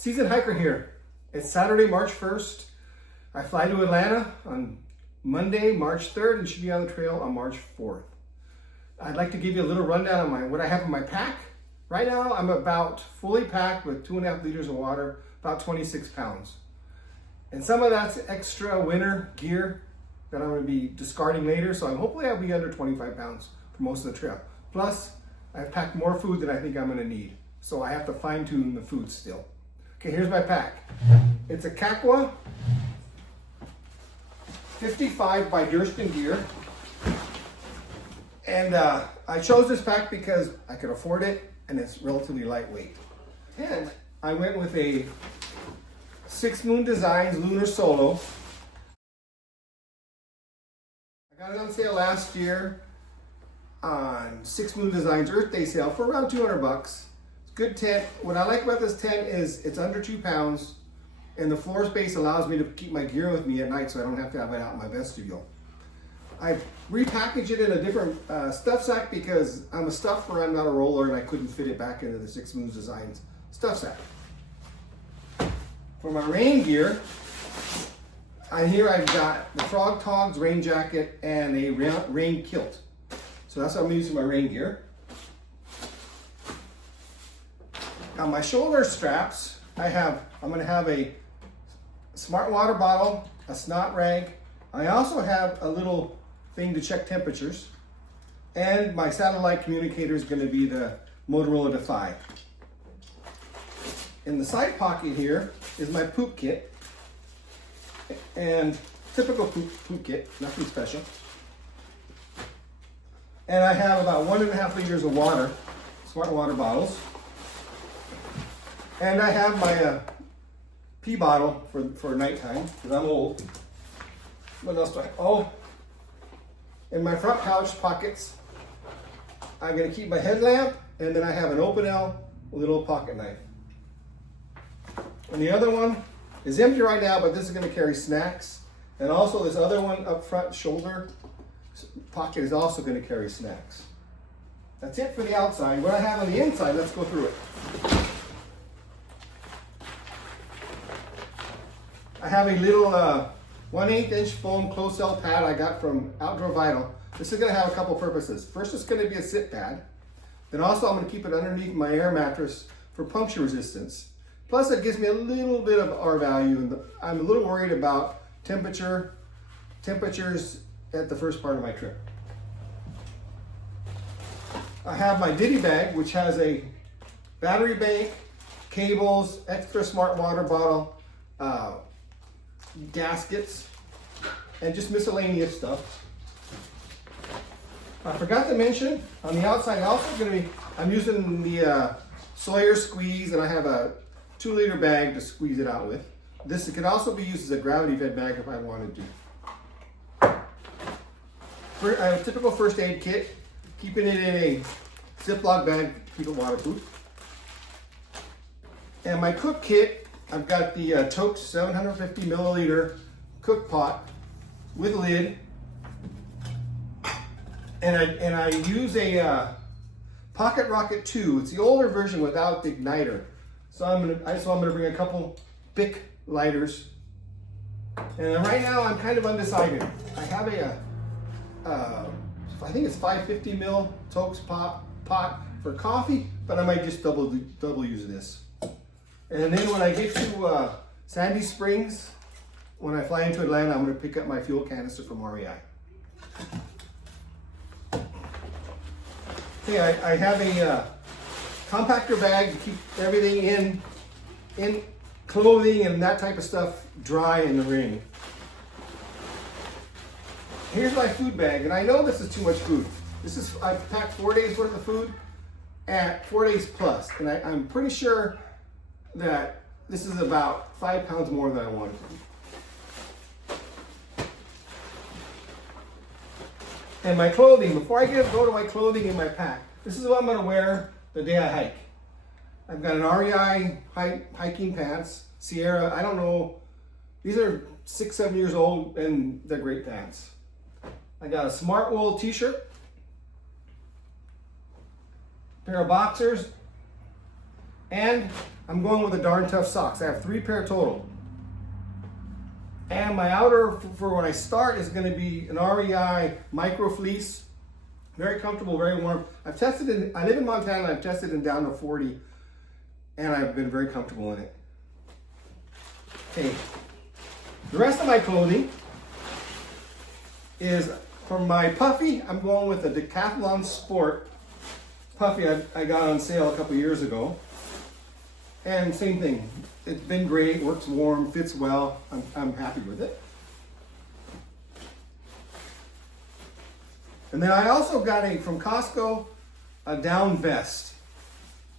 Season hiker here. It's Saturday, March 1st. I fly to Atlanta on Monday, March 3rd, and should be on the trail on March 4th. I'd like to give you a little rundown on what I have in my pack. Right now, I'm about fully packed with 2.5 liters of water, about 26 pounds. And some of that's extra winter gear that I'm going to be discarding later, so hopefully I'll be under 25 pounds for most of the trail. Plus, I've packed more food than I think I'm going to need, so I have to fine tune the food still. Okay, here's my pack. It's a Kakwa 55 by Durston Gear. And I chose this pack because I could afford it and it's relatively lightweight. And I went with a 6 Moon Designs Lunar Solo. I got it on sale last year on 6 Moon Designs Earth Day sale for around 200 bucks. Good tent. What I like about this tent is it's under 2 pounds and the floor space allows me to keep my gear with me at night so I don't have to have it out in my vestibule. I repackaged it in a different stuff sack because I'm a stuffer, I'm not a roller, and I couldn't fit it back into the 6 Moon Designs stuff sack. For my rain gear, here I've got the Frog Togs rain jacket and a rain kilt. So that's how I'm using my rain gear. On my shoulder straps, I'm going to have a smart water bottle, a snot rag. I also have a little thing to check temperatures. And my satellite communicator is going to be the Motorola Defy. In the side pocket here is my poop kit. And typical poop kit, nothing special. And I have about 1.5 liters of water, smart water bottles. And I have my pee bottle for nighttime, because I'm old. What else do I have? Oh, in my front pouch pockets, I'm going to keep my headlamp, and then I have an open L little pocket knife. And the other one is empty right now, but this is going to carry snacks. And also this other one up front shoulder pocket is also going to carry snacks. That's it for the outside. What I have on the inside, let's go through it. I have a little 1/8 inch foam closed cell pad I got from Outdoor Vital. This is going to have a couple purposes. First, it's going to be a sit pad. Then also I'm going to keep it underneath my air mattress for puncture resistance. Plus it gives me a little bit of R value. I'm a little worried about temperatures at the first part of my trip. I have my ditty bag, which has a battery bank, cables, extra smart water bottle, gaskets, and just miscellaneous stuff. I forgot to mention on the outside I'm using the Sawyer squeeze, and I have a 2 liter bag to squeeze it out with. This could also be used as a gravity fed bag if I wanted to. I have a typical first aid kit, keeping it in a Ziploc bag to keep it waterproof. And my cook kit, I've got the Toke 750 milliliter cook pot with lid, and I use a Pocket Rocket 2. It's the older version without the igniter. So I'm gonna bring a couple Bic lighters. And right now I'm kind of undecided. I have I think it's 550 mil Toke's pot for coffee, but I might just double use this. And then when I get to Sandy Springs, when I fly into Atlanta, I'm going to pick up my fuel canister from REI. Okay, I have a compactor bag to keep everything in clothing and that type of stuff dry in the rain. Here's my food bag, and I know this is too much food. I've packed 4 days worth of food at 4 days plus, and I'm pretty sure that this is about 5 pounds more than I wanted. And my clothing, before I go to my clothing in my pack, this is what I'm going to wear the day I hike. I've got an REI hiking pants, Sierra, I don't know, these are 6-7 years old and they're great pants. I got a Smart Wool t-shirt, pair of boxers, and I'm going with the Darn Tough socks. I have 3 pair total. And my outer for when I start is going to be an REI micro fleece. Very comfortable, very warm. I live in Montana, and I've tested it down to 40, and I've been very comfortable in it. Okay, the rest of my clothing is from my puffy. I'm going with the Decathlon Sport puffy I got on sale a couple years ago. And same thing, it's been great, works warm, fits well. I'm happy with it. And then I also got from Costco, a down vest.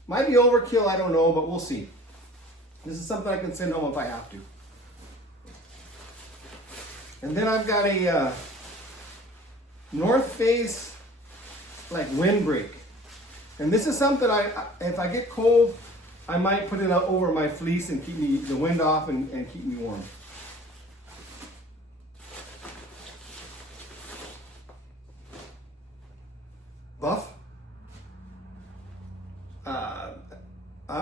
Might be overkill, I don't know, but we'll see. This is something I can send home if I have to. And then I've got a North Face like windbreak. And this is something if I get cold, I might put it out over my fleece and keep the wind off and keep me warm. Buff.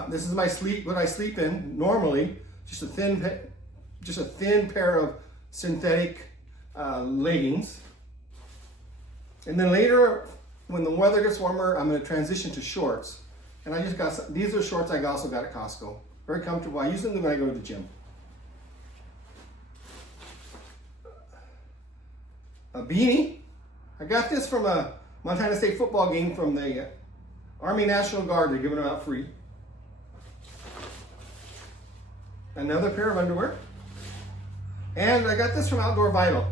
This is what I sleep in normally. Just a thin pair of synthetic leggings. And then later, when the weather gets warmer, I'm going to transition to shorts. And I just got these are shorts I also got at Costco. Very comfortable. I use them when I go to the gym. A beanie. I got this from a Montana State football game from the Army National Guard. They're giving them out free. Another pair of underwear. And I got this from Outdoor Vital.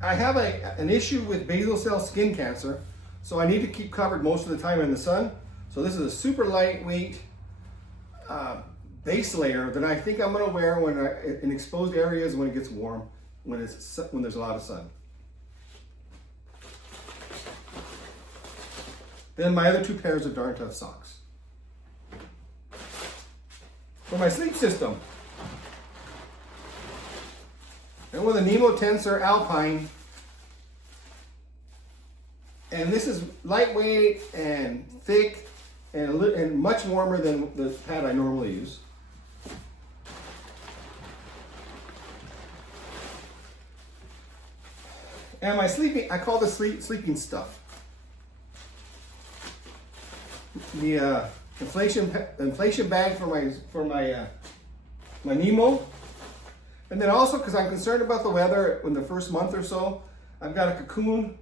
I have an issue with basal cell skin cancer, so I need to keep covered most of the time in the sun. So this is a super lightweight base layer that I think I'm going to wear in exposed areas when it gets warm, when there's a lot of sun. Then my other 2 pairs of Darn Tough socks. For my sleep system, and with a Nemo Tensor Alpine, and this is lightweight and thick and much warmer than the pad I normally use. And my I call this sleeping stuff. The inflation bag for my Nemo. And then also, because I'm concerned about the weather in the first month or so, I've got a Cocoon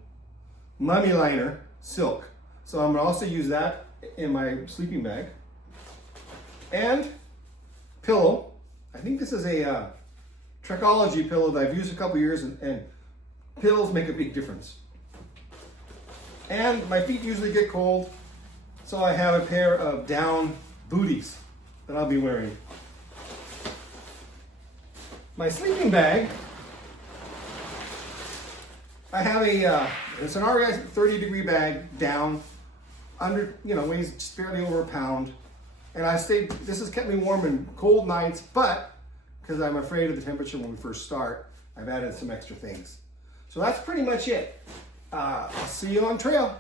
mummy liner, silk. So I'm gonna also use that in my sleeping bag. And pillow. I think this is a Trekology pillow that I've used a couple years, and pillows make a big difference. And my feet usually get cold, so I have a pair of down booties that I'll be wearing. My sleeping bag, I have it's an REI 30-degree bag down, weighs just barely over a pound. And this has kept me warm in cold nights, but because I'm afraid of the temperature when we first start, I've added some extra things. So that's pretty much it. I'll see you on trail.